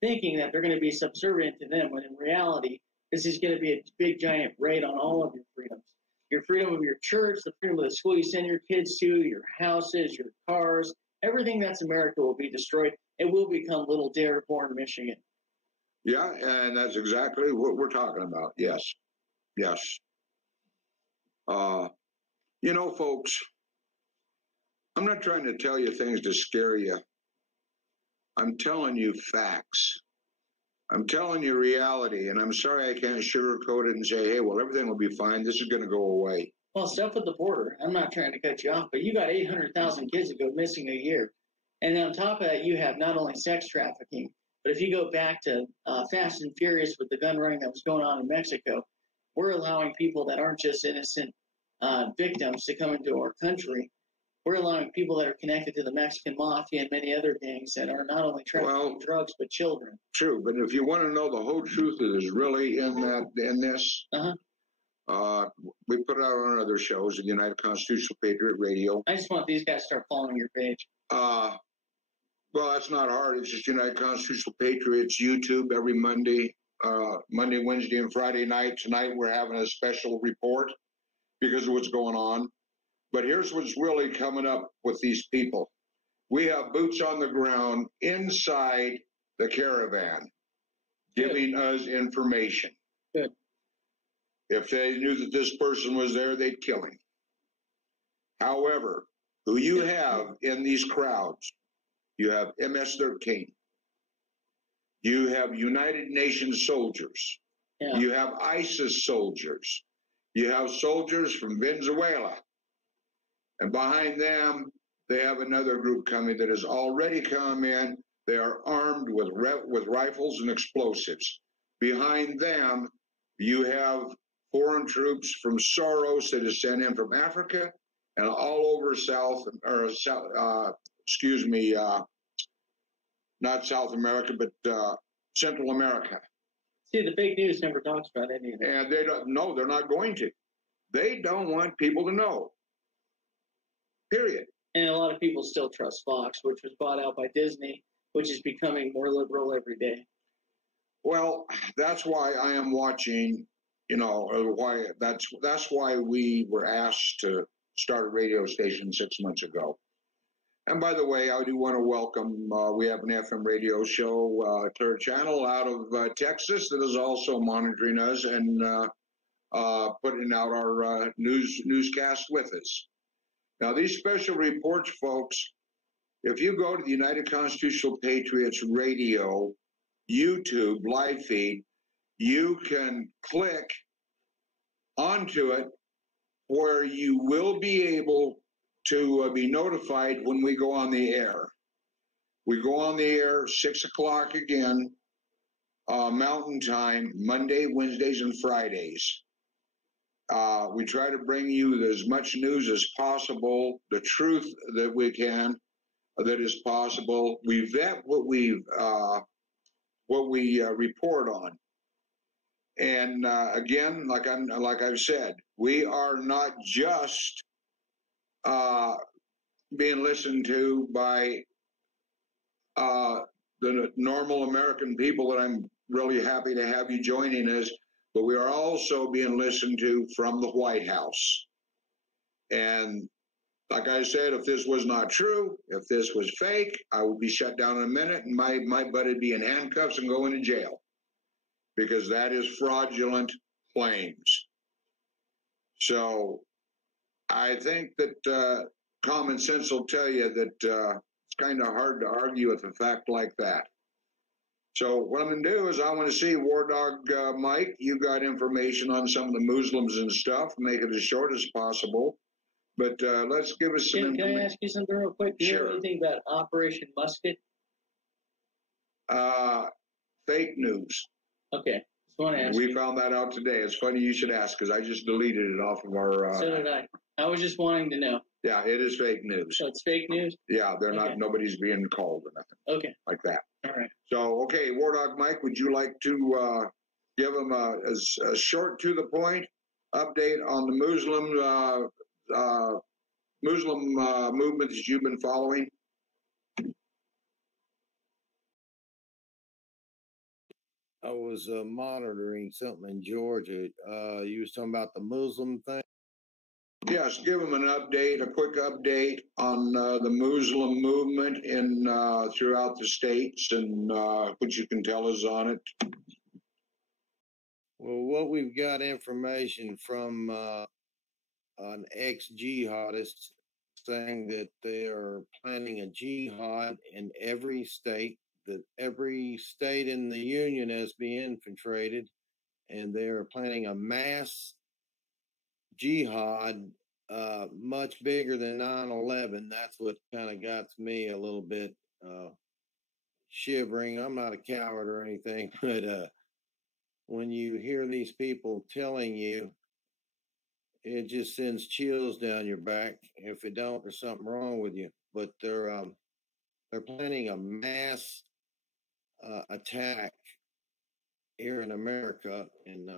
thinking that they're going to be subservient to them, when in reality, this is going to be a big giant raid on all of your freedoms. Your freedom of your church, the freedom of the school you send your kids to, your houses, your cars, everything that's America will be destroyed. It will become little Dearborn, Michigan. Yeah, and that's exactly what we're talking about. Yes. Yes. You know, folks, I'm not trying to tell you things to scare you. I'm telling you facts. I'm telling you reality, and I'm sorry I can't sugarcoat it and say, hey, well, everything will be fine. This is going to go away. Well, stuff at the border. I'm not trying to cut you off, but you got 800,000 kids that go missing a year. And on top of that, you have not only sex trafficking, but if you go back to Fast and Furious with the gun running that was going on in Mexico, we're allowing people that aren't just innocent victims to come into our country. We're allowing people that are connected to the Mexican mafia and many other gangs that are not only trafficking drugs, but children. True, but if you want to know the whole truth that is really in this, we put it out on other shows, the United Constitutional Patriot Radio. I just want these guys to start following your page. Well, that's not hard. It's just United Constitutional Patriots, YouTube every Monday, Wednesday, and Friday night. Tonight we're having a special report because of what's going on. But here's what's really coming up with these people. We have boots on the ground inside the Caravan giving us information. Good. If they knew that this person was there, they'd kill him. However, who you have in these crowds, you have MS-13. You have United Nations soldiers. Yeah. You have ISIS soldiers. You have soldiers from Venezuela. And behind them, they have another group coming that has already come in. They are armed with rifles and explosives. Behind them, you have foreign troops from Soros that is sent in from Africa and all over not South America, but Central America. See, the fake news never talks about any of that. And they don't know, they're not going to. They don't want people to know. Period. And a lot of people still trust Fox, which was bought out by Disney, which is becoming more liberal every day. Well, that's why I am watching. You know, why that's why we were asked to start a radio station 6 months ago. And by the way, I do want to welcome. We have an FM radio show, Clear Channel, out of Texas that is also monitoring us and putting out our newscast with us. Now, these special reports, folks, if you go to the United Constitutional Patriots Radio YouTube live feed, you can click onto it where you will be able to be notified when we go on the air. We go on the air 6 o'clock again, Mountain Time, Monday, Wednesdays, and Fridays. We try to bring you as much news as possible, the truth that we can, that is possible. We vet what we report on. And again, like I've said, we are not just being listened to by the normal American people that I'm really happy to have you joining us, but we are also being listened to from the White House. And like I said, if this was not true, if this was fake, I would be shut down in a minute and my butt would be in handcuffs and going to jail, because that is fraudulent claims. So I think that common sense will tell you that it's kind of hard to argue with a fact like that. So what I'm going to do is I want to see, War Dog Mike, you got information on some of the Muslims and stuff, make it as short as possible. But let's give us some information. Can I ask you something real quick? Do you know anything about Operation Musket? Fake news. Okay. We found that out today. It's funny you should ask, because I just deleted it off of our... so did I. I was just wanting to know. Yeah, it is fake news. So it's fake news? Yeah, they're not, nobody's being called or nothing. Okay. Like that. All right. So, okay, War Dog Mike, would you like to give them a short, to the point update on the Muslim movement that you've been following? I was monitoring something in Georgia. You was talking about the Muslim thing? Yes, give them an update, a quick update on the Muslim movement in throughout the states, and what you can tell us on it. Well, what we've got information from an ex-jihadist saying that they are planning a jihad in every state, that every state in the union has been infiltrated, and they are planning a mass jihad much bigger than 9/11. That's what kind of got me a little bit shivering. I'm not a coward or anything, but when you hear these people telling you, it just sends chills down your back. If it don't, there's something wrong with you. But they're planning a mass attack here in America, and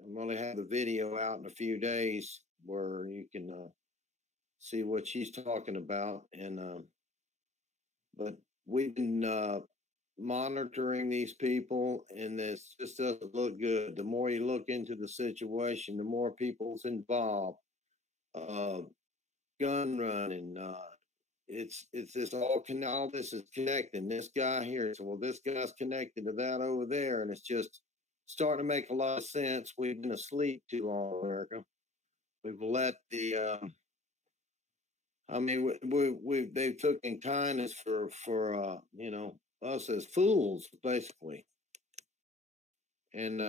I'm going to have the video out in a few days where you can see what she's talking about. And but we've been monitoring these people, and this just doesn't look good. The more you look into the situation, the more people's involved. Gun running. It's this all this is connecting. This guy here, so well, this guy's connected to that over there, and it's just starting to make a lot of sense. We've been asleep too long, America. We've let the they've taken kindness for us as fools, basically. And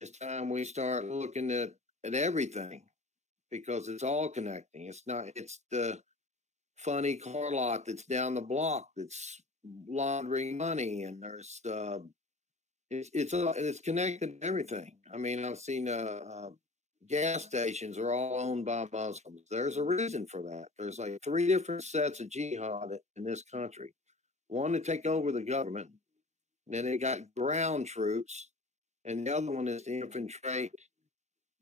it's time we start looking at everything, because it's all connecting. It's the funny car lot that's down the block that's laundering money, and there's it's connected to everything. I mean, I've seen gas stations are all owned by Muslims. There's a reason for that. There's like 3 different sets of jihad in this country. One to take over the government, then they got ground troops, and the other one is to infiltrate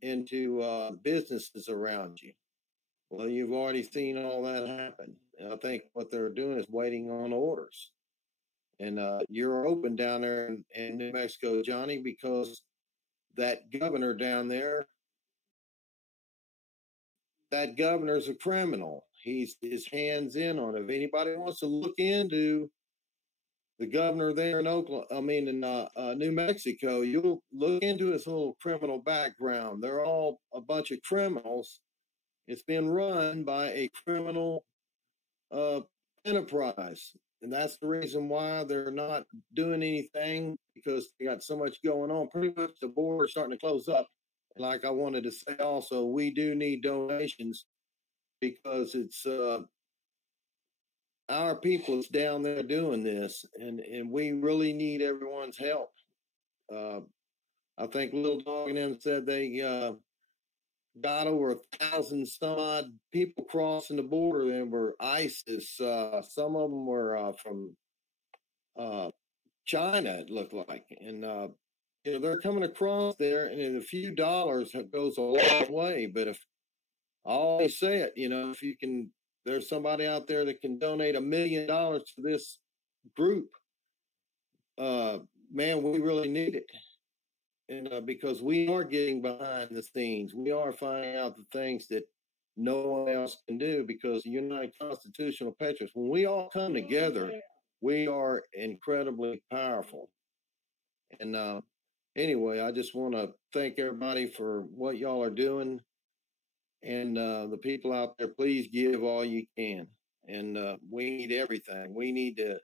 into businesses around you. Well, you've already seen all that happen. And I think what they're doing is waiting on orders. And you're open down there in New Mexico, Johnny, because that governor down there, that governor's a criminal. He's his hands in on it. If anybody wants to look into the governor there in New Mexico, you'll look into his little criminal background. They're all a bunch of criminals. It's been run by a criminal enterprise. And that's the reason why they're not doing anything, because they got so much going on. Pretty much the border's starting to close up. And like I wanted to say also, we do need donations, because it's our people is down there doing this, and we really need everyone's help. I think Little Dog and them said they got over 1,000 some odd people crossing the border. They were ISIS. Some of them were from China, it looked like. And, they're coming across there, and a few dollars goes a long way. But if I always say it, if you can, there's somebody out there that can donate $1 million to this group, man, we really need it. And because we are getting behind the scenes, we are finding out the things that no one else can do, because the United Constitutional Patriots, when we all come together, we are incredibly powerful. And anyway, I just want to thank everybody for what y'all are doing. And the people out there, please give all you can. And we need everything. We need to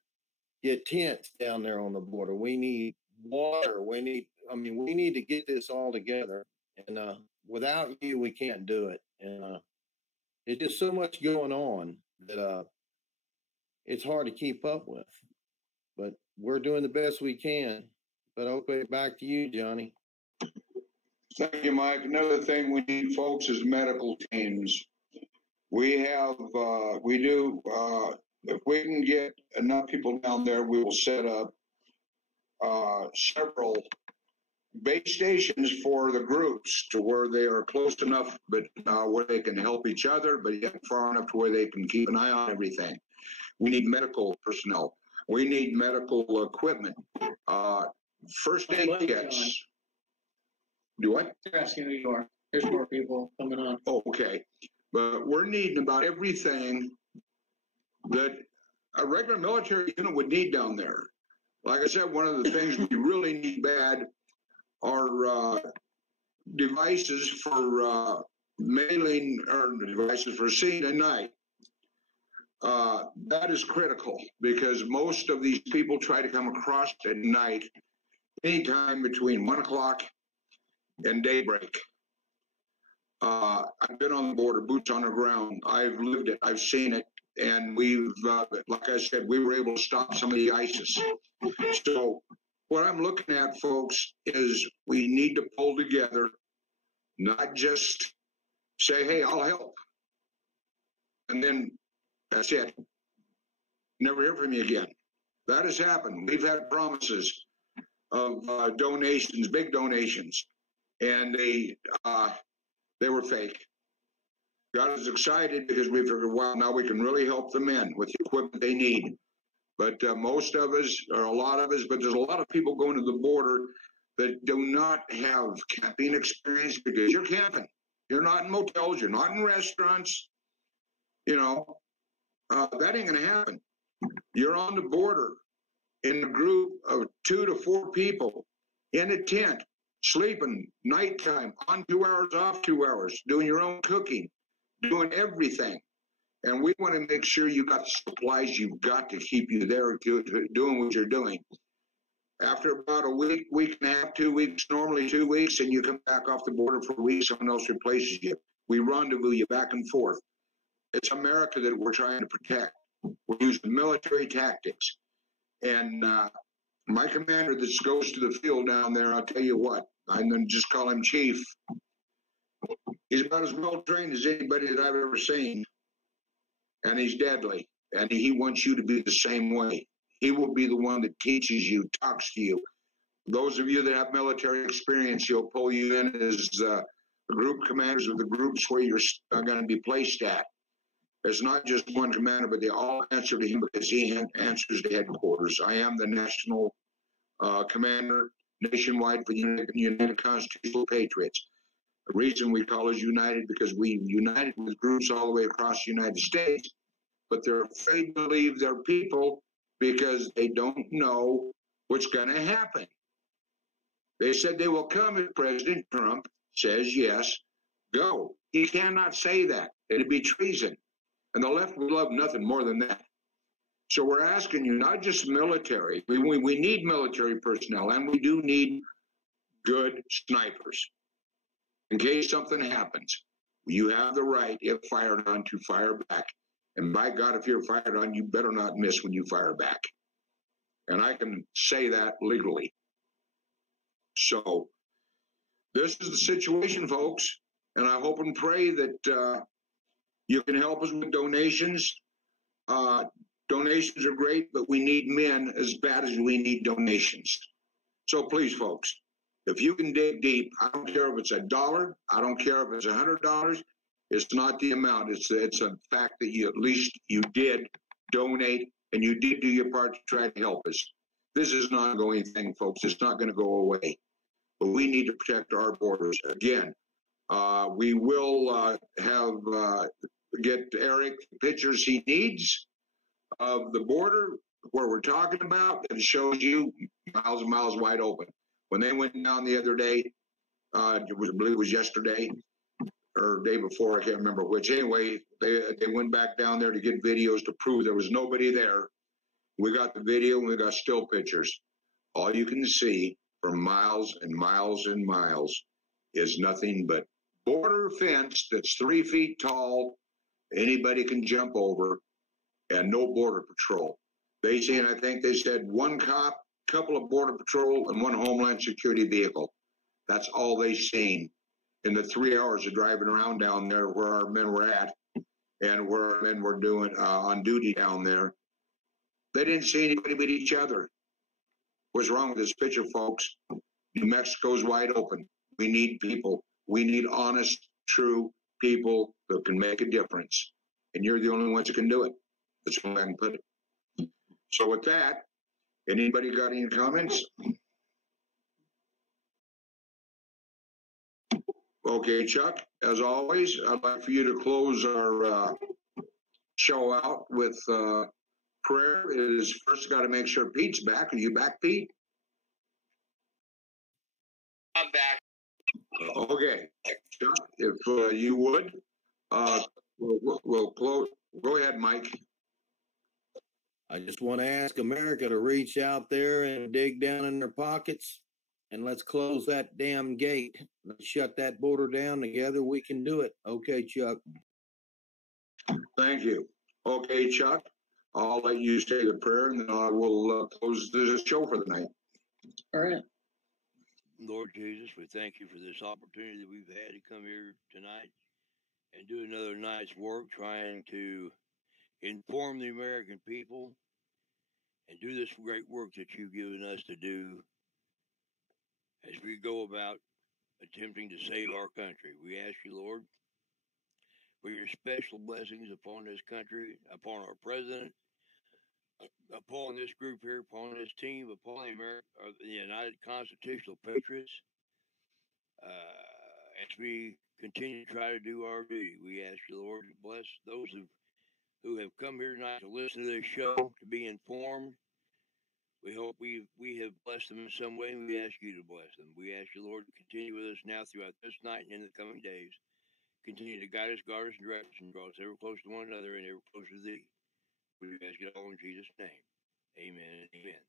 get tents down there on the border. We need water. We need to get this all together. And without you, we can't do it. And it's just so much going on that it's hard to keep up with. But we're doing the best we can. But okay, back to you, Johnny. Thank you, Mike. Another thing we need, folks, is medical teams. If we can get enough people down there, we will set up several base stations for the groups, to where they are close enough, but where they can help each other, but yet far enough to where they can keep an eye on everything. We need medical personnel. We need medical equipment. First aid kits. Do what? They're asking who you are. There's more people coming on. Oh, okay. But we're needing about everything that a regular military unit would need down there. Like I said, one of the things we really need bad are devices for mailing, or devices for seeing at night. That is critical, because most of these people try to come across at night, anytime between 1 o'clock and daybreak. I've been on the border, boots on the ground. I've lived it. I've seen it. And we've, like I said, we were able to stop some of the ISIS. So what I'm looking at, folks, is we need to pull together, not just say, hey, I'll help, and then that's it. Never hear from you again. That has happened. We've had promises of donations, big donations, and they were fake. Got us excited because we figured, wow, now we can really help the men with the equipment they need. But most of us, or a lot of us, but there's a lot of people going to the border that do not have camping experience, because you're camping. You're not in motels. You're not in restaurants. That ain't going to happen. You're on the border in a group of 2 to 4 people in a tent, sleeping nighttime, on 2 hours, off 2 hours, doing your own cooking, doing everything. And we want to make sure you got the supplies you've got to keep you there doing what you're doing. After about a week, week and a half, 2 weeks, normally 2 weeks, and you come back off the border for a week, someone else replaces you. We rendezvous you back and forth. It's America that we're trying to protect. We're using military tactics. And my commander that goes to the field down there, I'll tell you what, I'm going to just call him Chief. He's about as well trained as anybody that I've ever seen. And he's deadly. And he wants you to be the same way. He will be the one that teaches you, talks to you. Those of you that have military experience, he'll pull you in as the group commanders of the groups where you're going to be placed at. It's not just one commander, but they all answer to him because he answers to headquarters. I am the national commander nationwide for the United Constitutional Patriots. The reason we call us United because we united with groups all the way across the United States, but they're afraid to leave their people because they don't know what's going to happen. They said they will come if President Trump says yes, go. He cannot say that. It'd be treason. And the left would love nothing more than that. So we're asking you, not just military, we need military personnel, and we do need good snipers. In case something happens, you have the right, if fired on, to fire back. And by God, if you're fired on, you better not miss when you fire back. And I can say that legally. So this is the situation, folks. And I hope and pray that you can help us with donations. Donations are great, but we need men as bad as we need donations. So please, folks, if you can dig deep, I don't care if it's $1, I don't care if it's $100. It's not the amount. It's a fact that you at least you did donate and you did do your part to try to help us. This is an ongoing thing, folks. It's not going to go away. But we need to protect our borders. Again, we will get Eric the pictures he needs of the border where we're talking about, and it shows you miles and miles wide open. When they went down the other day, I believe it was yesterday or day before, I can't remember which. Anyway, they went back down there to get videos to prove there was nobody there. We got the video and we got still pictures. All you can see for miles and miles and miles is nothing but border fence that's 3 feet tall. Anybody can jump over, and no border patrol. They say, and I think they said one cop, couple of border patrol, and one Homeland Security vehicle. That's all they seen in the 3 hours of driving around down there where our men were at and where our men were doing on duty down there. They didn't see anybody but each other. What's wrong with this picture, folks? New Mexico's wide open. We need people. We need honest, true people that can make a difference. And you're the only ones that can do it. That's the way I can put it. So with that, anybody got any comments? Okay, Chuck, as always, I'd like for you to close our show out with prayer. It is first got to make sure Pete's back. Are you back, Pete? I'm back. Okay, Chuck, if you would, we'll close. Go ahead, Mike. I just want to ask America to reach out there and dig down in their pockets, and let's close that damn gate. Let's shut that border down together. We can do it. Okay, Chuck. Thank you. Okay, Chuck, I'll let you say the prayer, and then I will close the show for the night. All right. Lord Jesus, we thank you for this opportunity that we've had to come here tonight and do another night's work trying to inform the American people and do this great work that you've given us to do as we go about attempting to save our country. We ask you, Lord, for your special blessings upon this country, upon our president, upon this group here, upon this team, upon the United Constitutional Patriots. As we continue to try to do our duty, we ask you, Lord, to bless those who have come here tonight to listen to this show, to be informed. We hope we have blessed them in some way, and we ask you to bless them. We ask you, Lord, to continue with us now throughout this night and in the coming days. Continue to guide us, guard us, and direct us, and draw us ever closer to one another and ever closer to thee. We ask it all in Jesus' name. Amen and amen.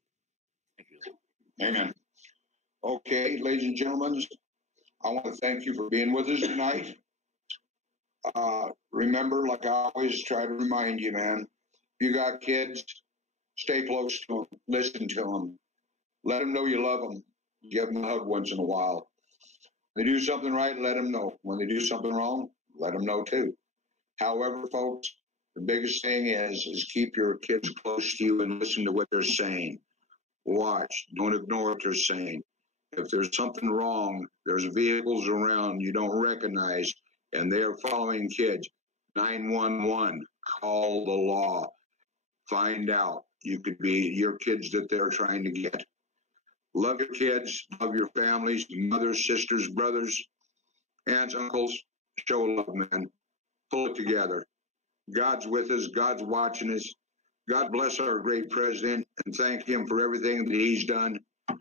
Thank you, Lord. Amen. Okay, ladies and gentlemen, I want to thank you for being with us tonight. Remember, like I always try to remind you, man, if you got kids, stay close to them, listen to them, let them know you love them, give them a hug once in a while. If they do something right, let them know. When they do something wrong, let them know too. However, folks, the biggest thing is keep your kids close to you and listen to what they're saying. Watch, don't ignore what they're saying. If there's something wrong, there's vehicles around you don't recognize, and they're following kids, 911. Call the law. Find out. You could be your kids that they're trying to get. Love your kids, love your families, mothers, sisters, brothers, aunts, uncles. Show love, man. Pull it together. God's with us. God's watching us. God bless our great president and thank him for everything that he's done.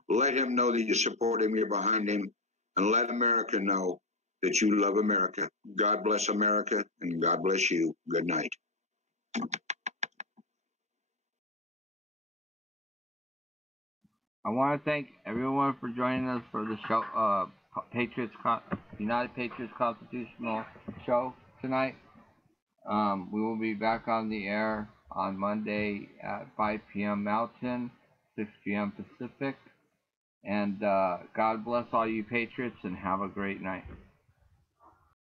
Let him know that you support him, you're behind him, and let America know that you love America. God bless America, and God bless you. Good night. I want to thank everyone for joining us for the show, United Patriots Constitutional Show tonight. We will be back on the air on Monday at 5 p.m. Mountain, 6 p.m. Pacific. And God bless all you Patriots and have a great night.